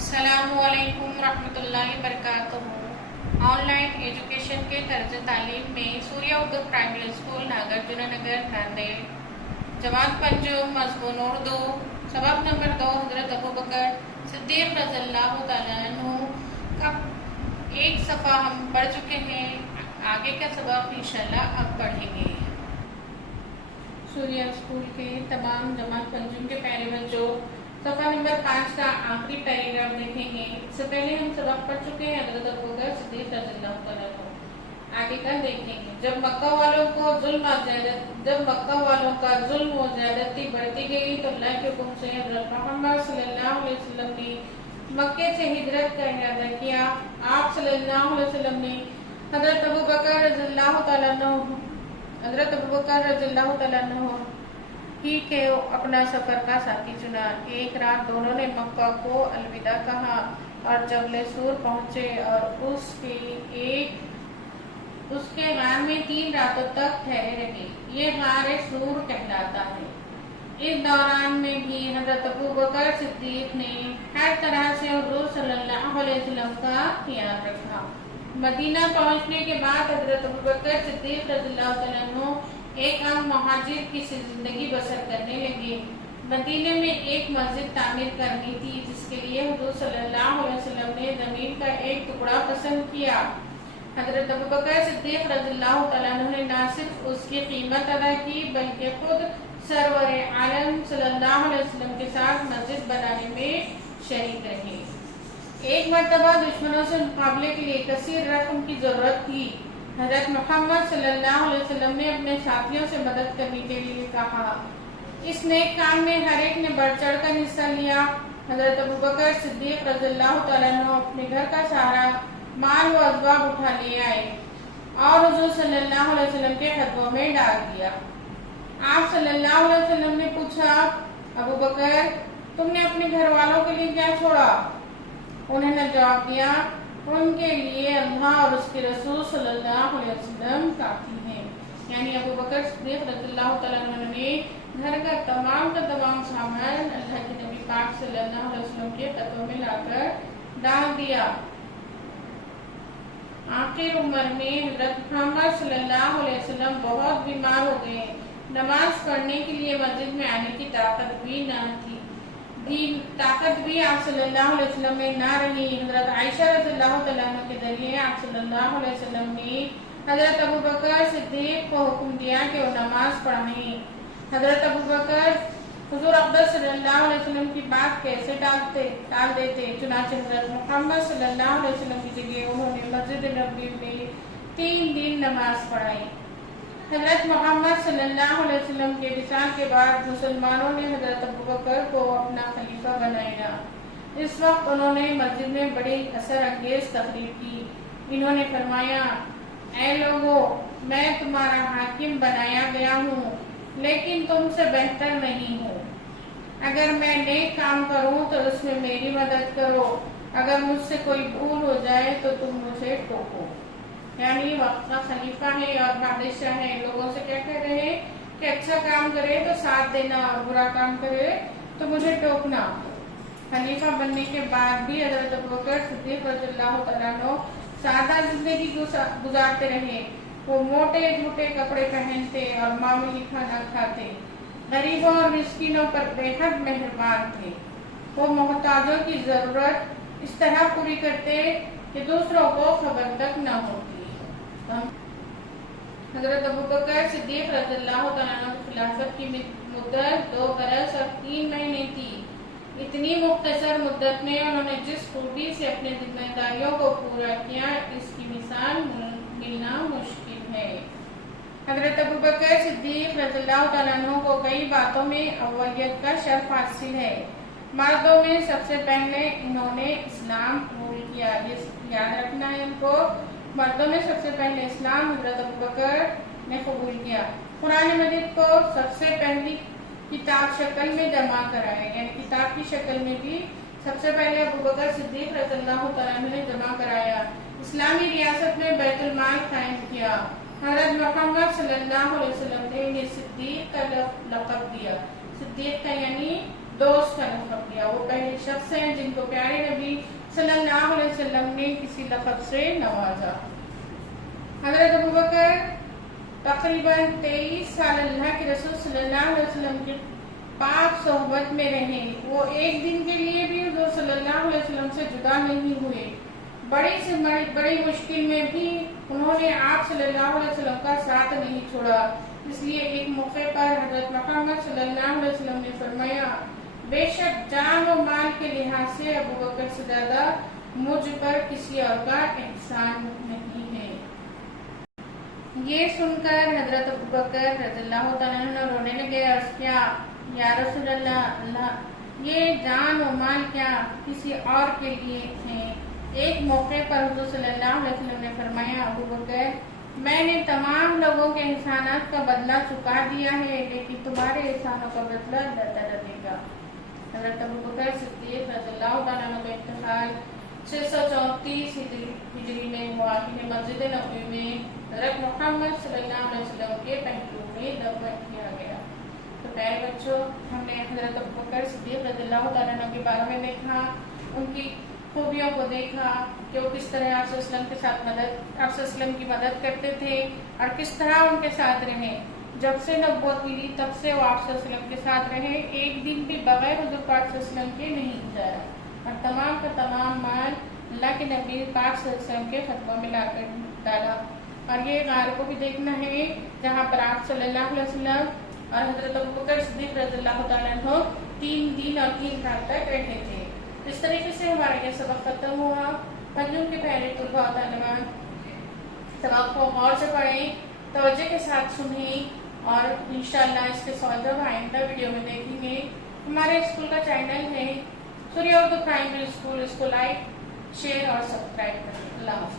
السلام علیکم ورحمۃ اللہ وبرکاتہ۔ آن لائن ایجوکیشن کے طرز تعلیم میں سوریہ اردو پرائمری اسکول ناگرجنا نگر ناندیڑ، جماعت پنجم، مضمون اردو، سبق نمبر 2، حضرت ابوبکر صدیق رضی اللہ تعالیٰ عنہ کا ایک صفحہ ہم پڑھ چکے ہیں، آگے کا سبق انشاءاللہ اب پڑھیں گے۔ سوریہ اسکول کے تمام جماعت پنجم کے پہلے بچوں صفحہ نمبر 5 کا آخری پیراگراف دیکھیں گے۔ اس سے پہلے ہم سبق پڑھ چکے ہیں حضرت ابوبکر صدیق رضی اللہ تعالیٰ عنہ، آگے کا دیکھیں گے۔ جب مکہ والوں کا ظلم و زیادتی بڑھتی گئی تو اللہ کے حکم سے حضرت محمد صلی اللہ علیہ وسلم نے مکے سے ہجرت کا ارادہ کیا۔ آپ صلی اللہ علیہ وسلم نے حضرت ابوبکر رضی اللہ تعالیٰ عنہ ہی کے اپنا سفر کا ساتھی چنا۔ ایک رات دونوں نے مکہ کو الوداع کہا اور جبل سور پہنچے اور اس کے غار میں 3 راتوں تک ٹھہرے رہے۔ یہ غار سور کہلاتا ہے۔ اس دوران میں بھی حضرت ابوبکر صدیق نے ہر طرح سے حضور صلی اللہ علیہ وسلم کا خیال رکھا۔ مدینہ پہنچنے کے بعد حضرت ابوبکر صدیق رضی اللہ تعالیٰ عنہ ایک عام مہاجر کی زندگی بسر کرنے لگے۔ مدینے میں ایک مسجد تعمیر کرنی تھی جس کے لیے حضور صلی اللہ علیہ وسلم نے زمین کا ایک ٹکڑا پسند کیا۔ حضرت ابوبکر صدیق رضی اللہ تعالیٰ عنہ نے نہ صرف اس کی قیمت ادا کی بلکہ خود سرور عالم صلی اللہ علیہ وسلم کے ساتھ مسجد بنانے میں شریک رہے۔ ایک مرتبہ دشمنوں سے مقابلے کے لیے کثیر رقم کی ضرورت تھی۔ حضرت محمد صلی اللہ علیہ وسلم نے اپنے ساتھیوں سے مدد کرنے کے لیے کہا۔ اس نیک کام میں ہر ایک نے بڑھ چڑھ کر حصہ لیا۔ حضرت ابوبکر صدیق رضی اللہ تعالیٰ عنہ اپنے گھر کا سارا مال و اسباب اٹھا لے آئے اور حضور صلی اللہ علیہ وسلم کے خطبوں میں ڈال دیا۔ آپ صلی اللہ علیہ وسلم نے پوچھا، ابوبکر تم نے اپنے گھر والوں کے لیے کیا چھوڑا؟ انہوں نے جواب دیا، ان کے لیے اللہ اور اس کے رسول صلی اللہ علیہ وسلم کافی ہیں۔ یعنی ابوبکر صدیق رضی اللہ تعالیٰ عنہ نے گھر کا تمام سامان اللہ کے نبی پاک صلی اللہ علیہ وسلم کے خطوں میں لا کر ڈال دیا۔ آخر عمر میں حضرت محمد صلی اللہ علیہ وسلم بہت بیمار ہو گئے۔ نماز پڑھنے کے لیے مسجد میں آنے کی طاقت بھی نہ تھی۔ آپ صلی اللہ علیہ وسلم میں نہ رہی۔ حضرت عائشہ رضی اللہ تعالیٰ عنہ کے ذریعے آپ صلی اللہ علیہ وسلم نے حضرت ابوبکر صدیق کو حکم دیا کہ وہ نماز پڑھیں۔ حضرت ابوبکر حضور اقدس صلی اللہ علیہ وسلم کی بات کیسے ٹال دیتے؟ چنانچہ حضرت محمد صلی اللہ علیہ وسلم کی جگہ انہوں نے مسجد نبوی میں 3 دن نماز پڑھائی۔ حضرت محمد صلی اللہ علیہ وسلم کے وصال کے بعد مسلمانوں نے حضرت ابوبکر کو اپنا خلیفہ بنایا۔ اس وقت انہوں نے مسجد میں بڑی اثر انگیز تقریر کی۔ انہوں نے فرمایا، اے لوگو، میں تمہارا حاکم بنایا گیا ہوں لیکن تم سے بہتر نہیں ہوں۔ اگر میں نیک کام کروں تو اس میں میری مدد کرو، اگر مجھ سے کوئی بھول ہو جائے تو تم مجھے ٹوکو۔ یعنی وقت کا خلیفہ ہے اور بادشاہ ہے، لوگوں سے کیا کہہ رہے ہیں کہ اچھا کام کرے تو ساتھ دینا اور برا کام کرے تو مجھے ٹوکنا۔ خلیفہ بننے کے بعد بھی حضرت ابوبکر صدیق رضی اللہ تعالیٰ عنہ سادہ زندگی گزارتے رہے۔ وہ موٹے جھوٹے کپڑے پہنتے اور معمولی کھانا کھاتے، غریبوں اور مسکینوں پر بے حد مہربان تھے۔ وہ محتاجوں کی ضرورت اس طرح پوری کرتے کہ دوسروں کو خبر تک نہ ہوتی۔ حضرت ابوبکر صدیق رضی اللہ تعالیٰ عنہ کی خلافت کی مدت 2 برس اور 3 مہینے تھی۔ اتنی مختصر مدت میں انہوں نے جس خوبی سے اپنی ذمہ داریوں کو پورا کیا، اس کی مثال ملنا مشکل ہے۔ حضرت ابوبکر صدیق رضی اللہ تعالیٰ عنہ کو کئی باتوں میں اولیت کا شرف حاصل ہے۔ مردوں میں سب سے پہلے انہوں نے اسلام قبول کیا، یہ یاد رکھنا ہے ان کو۔ مردوں میں سب سے پہلے اسلام حضرت ابوبکر نے قبول کیا۔ قرآن مجید کو سب سے پہلی کتاب شکل میں جمع کرایا، یعنی کتاب کی شکل میں بھی سب سے پہلے ابوبکر صدیق رضی اللہ تعالیٰ عنہ نے جمع کرایا۔ اسلامی ریاست میں بیت المال قائم کیا۔ حضرت محمد صلی اللہ علیہ وسلم نے انہیں صدیق کا لقب دیا۔ صدیق کا یعنی دوست کا لقب دیا۔ وہ پہلے شخص ہیں جن کو پیارے نبی صلی اللہ علیہ وسلم نے کسی لقب سے نوازا۔ حضرت ابوبکر تقریباً 23 سال اللہ کے رسول صلی اللہ علیہ وسلم کی پاک صحبت میں رہے۔ وہ ایک دن کے لیے بھی حضور صلی اللہ علیہ وسلم سے جدا نہیں ہوئے۔ بڑی سے بڑی مشکل میں بھی انہوں نے آپ صلی اللہ علیہ وسلم کا ساتھ نہیں چھوڑا۔ اس لیے ایک موقع پر حضرت محمد صلی اللہ علیہ وسلم نے فرمایا، بے شک جان و مال کے لحاظ سے ابوبکر سے زیادہ مجھ پر کسی اور کا احسان نہیں ہے۔ یہ سن کر حضرت ابوبکر رضی اللہ تعالیٰ عنہ رونے لگے، عرض کیا، یا رسول اللہ، یہ جان و مال کیا کسی اور کے لیے ہیں؟ ایک موقع پر حضور صلی اللہ علیہ وسلم نے فرمایا، ابوبکر، میں نے تمام لوگوں کے احسانات کا بدلہ چکا دیا ہے، لیکن تمہارے احسانوں کا بدلہ اللہ تعالیٰ دے گا۔ حضرت ابوبکر صدیق رضی اللہ تعالیٰ عنہ کا انتقال 634 ہجری میں ہوا۔ انہیں مسجد نبوی میں حضرت محمد صلی اللہ علیہ وسلم کے پہلو میں دفن کیا گیا۔ تو پیارے بچوں، ہم نے حضرت ابوبکر صدیق رضی اللہ تعالیٰ عنہ کے بارے میں دیکھا، ان کی خوبیوں کو دیکھا کہ وہ کس طرح آپ صلی اللہ علیہ وسلم کے ساتھ آپ صلی اللہ علیہ وسلم کی مدد کرتے تھے اور کس طرح ان کے ساتھ رہے۔ جب سے نبوت ملی تب سے وہ آپ صلی اللہ علیہ وسلم کے ساتھ رہے، ایک دن بھی بغیر حضور پاک صلی اللہ علیہ وسلم کے نہیں گزارا، اور تمام کا تمام مال اللہ کے نبی پاک صلی اللہ علیہ وسلم کے خدمہ میں لا کر ڈالا۔ اور یہ غار کو بھی دیکھنا ہے جہاں پر آپ صلی اللہ علیہ وسلم اور حضرت ابوبکر صدیق رضی اللہ تعالیٰ عنہ 3 دن اور 3 رات تک رہے تھے۔ اس طریقے سے ہمارا یہ سبق ختم ہوا۔ پنجوں کے پہلے طلباء و طالبان سبق کو غور سے پڑھیں، توجہ کے ساتھ سنیں، اور انشاءاللہ اس کے سوال جواب آئندہ ویڈیو میں دیکھیں گے۔ ہمارے اسکول کا چینل ہے سوریہ اردو پرائمری اسکول، اس کو لائک، شیئر اور سبسکرائب کریں۔ اللہ حافظ۔